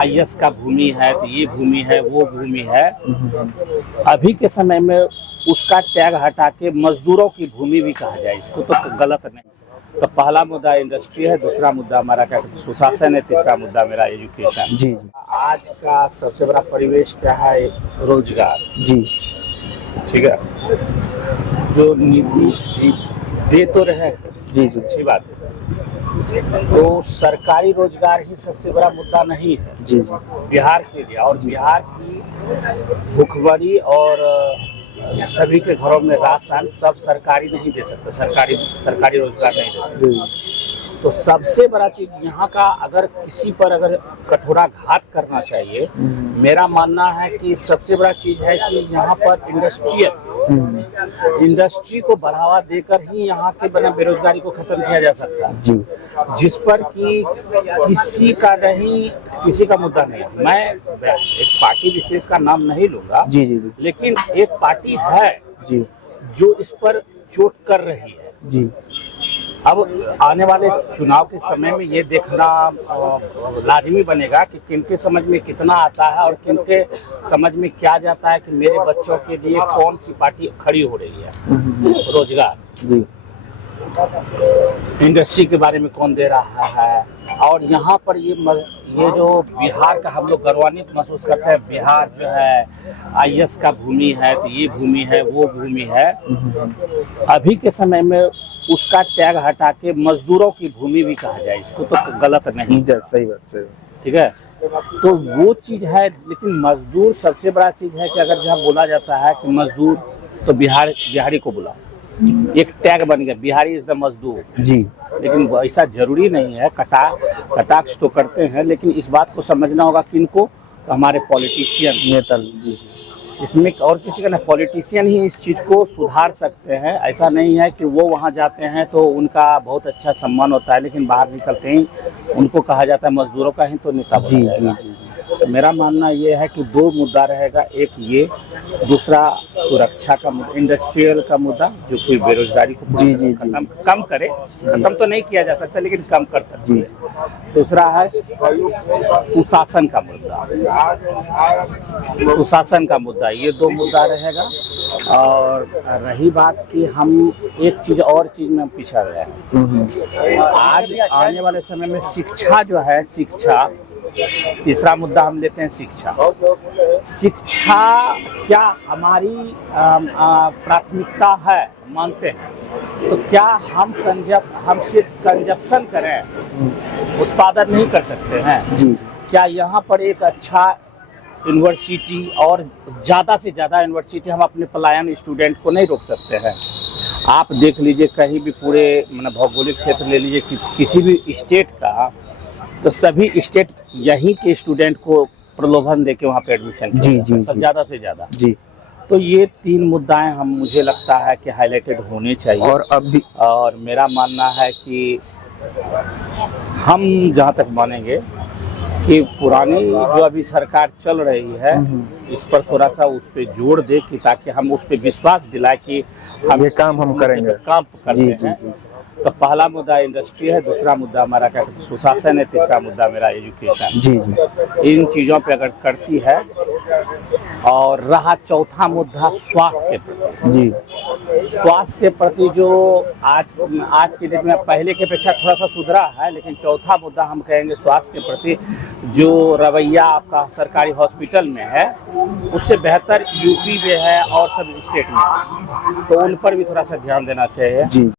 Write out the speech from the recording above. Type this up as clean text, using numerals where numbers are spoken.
IS का भूमि है तो ये भूमि है वो भूमि है। अभी के समय में उसका टैग हटा के मजदूरों की भूमि भी कहा जाए, इसको तो गलत नहीं। तो पहला मुद्दा इंडस्ट्री है, दूसरा मुद्दा हमारा क्या कहते हैं सुशासन है, तीसरा मुद्दा मेरा एजुकेशन। जी आज का सबसे बड़ा परिवेश क्या है? रोजगार। जी ठीक है, जो नीतीश जी दे तो रहे जी जी अच्छी बात है, तो सरकारी रोजगार ही सबसे बड़ा मुद्दा नहीं है जी जी बिहार के लिए। और बिहार की भुखमरी और सभी के घरों में राशन सब सरकारी नहीं दे सकते, सरकारी रोजगार नहीं दे सकते। जी तो सबसे बड़ा चीज यहाँ का, अगर किसी पर अगर कठोराघात करना चाहिए, मेरा मानना है कि सबसे बड़ा चीज है कि यहाँ पर इंडस्ट्री को बढ़ावा देकर ही यहाँ के बना बेरोजगारी को खत्म किया जा सकता है। जी जिस पर कि किसी का मुद्दा नहीं। मैं एक पार्टी विशेष का नाम नहीं लूंगा, जी जी जी लेकिन एक पार्टी है जी जो इस पर चोट कर रही है। जी अब आने वाले चुनाव के समय में ये देखना लाजमी बनेगा कि किनके समझ में कितना आता है और किनके समझ में क्या जाता है कि मेरे बच्चों के लिए कौन सी पार्टी खड़ी हो रही है। रोजगार, जी इंडस्ट्री के बारे में कौन दे रहा है। और यहाँ पर ये जो बिहार का हम लोग गौरवान्वित महसूस करते हैं, बिहार जो है आईएस का भूमि है तो ये भूमि है वो भूमि है। अभी के समय में उसका टैग हटा के मजदूरों की भूमि भी कहा जाए, इसको तो गलत नहीं। सही बात है। ठीक है, तो वो चीज है। लेकिन मजदूर सबसे बड़ा चीज है कि अगर जहाँ बोला जाता है कि मजदूर, तो बिहारी को बुलाओ, एक टैग बन गया बिहारी इज द मजदूर। जी लेकिन ऐसा जरूरी नहीं है। कटाक्ष तो करते हैं, लेकिन इस बात को समझना होगा किनको, तो हमारे पॉलिटिशियन नेता इसमें, और किसी का ना, पॉलिटिशियन ही इस चीज़ को सुधार सकते हैं। ऐसा नहीं है कि वो वहाँ जाते हैं तो उनका बहुत अच्छा सम्मान होता है, लेकिन बाहर निकलते ही उनको कहा जाता है मजदूरों का ही तो नेता बन जी जाएगा। जी जी तो मेरा मानना ये है कि दो मुद्दा रहेगा, एक ये, दूसरा सुरक्षा का मुद्दा, इंडस्ट्रियल का मुद्दा जो कि बेरोजगारी को जी जी कम करे। खत्म तो नहीं किया जा सकता, लेकिन कम कर सकते हैं। दूसरा है सुशासन का मुद्दा, सुशासन का मुद्दा, ये दो मुद्दा रहेगा। और रही बात कि हम एक चीज में हम पिछड़ रहे हैं। आज आने वाले समय में शिक्षा जो है, शिक्षा, तीसरा मुद्दा हम लेते हैं शिक्षा। शिक्षा क्या हमारी प्राथमिकता है, मानते हैं, तो क्या हम सिर्फ कंजप्शन करें, उत्पादन नहीं कर सकते हैं? जी क्या यहाँ पर एक अच्छा यूनिवर्सिटी और ज़्यादा से ज़्यादा यूनिवर्सिटी हम अपने पलायन स्टूडेंट को नहीं रोक सकते हैं? आप देख लीजिए, कहीं भी पूरे भौगोलिक क्षेत्र ले लीजिए, किसी भी स्टेट का, तो सभी स्टेट यहीं के स्टूडेंट को प्रलोभन देके वहाँ पे एडमिशन जी जी ज़्यादा से ज़्यादा। जी तो ये तीन मुद्दाएं मुझे लगता है कि हाईलाइटेड होने चाहिए। और अब भी, और मेरा मानना है कि हम जहाँ तक मानेंगे कि पुरानी जो अभी सरकार चल रही है, इस पर थोड़ा सा उस पर जोर दे कि ताकि हम उस पर विश्वास दिलाए कि हम ये काम हम करेंगे, काम करते जी हैं। जी तो पहला मुद्दा इंडस्ट्री है, दूसरा मुद्दा हमारा क्या कहते हैं सुशासन है, तीसरा मुद्दा मेरा एजुकेशन। जी जी इन चीज़ों पे अगर करती है। और रहा चौथा मुद्दा स्वास्थ्य के प्रति, जी स्वास्थ्य के प्रति जो आज के डेट में पहले की अपेक्षा थोड़ा सा सुधरा है, लेकिन चौथा मुद्दा हम कहेंगे स्वास्थ्य के प्रति जो रवैया आपका सरकारी हॉस्पिटल में है, उससे बेहतर यूपी में है और सब स्टेट में, तो उन पर भी थोड़ा सा ध्यान देना चाहिए। जी।